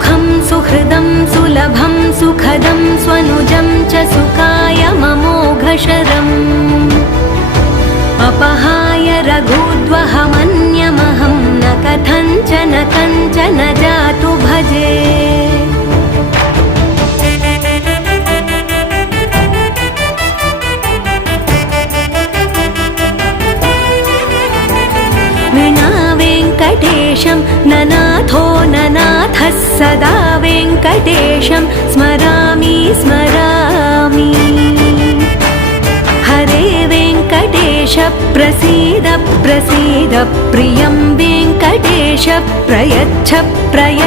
सुखं सुहृदं सुलभं सुखदं स्वनुजं च सुखाय ममोघशरम् अपहाय रघुद्वहमन्यमहं न कथञ्चन कञ्चन जातु भजे। विना वेङ्कटेशं ननाथो ननाथः सदा वेङ्कटेशं स्मरामि स्मरामि। हरे वेङ्कटेश प्रसीद प्रसीद प्रियं वेङ्कटेश प्रयच्छ प्रयच्छ।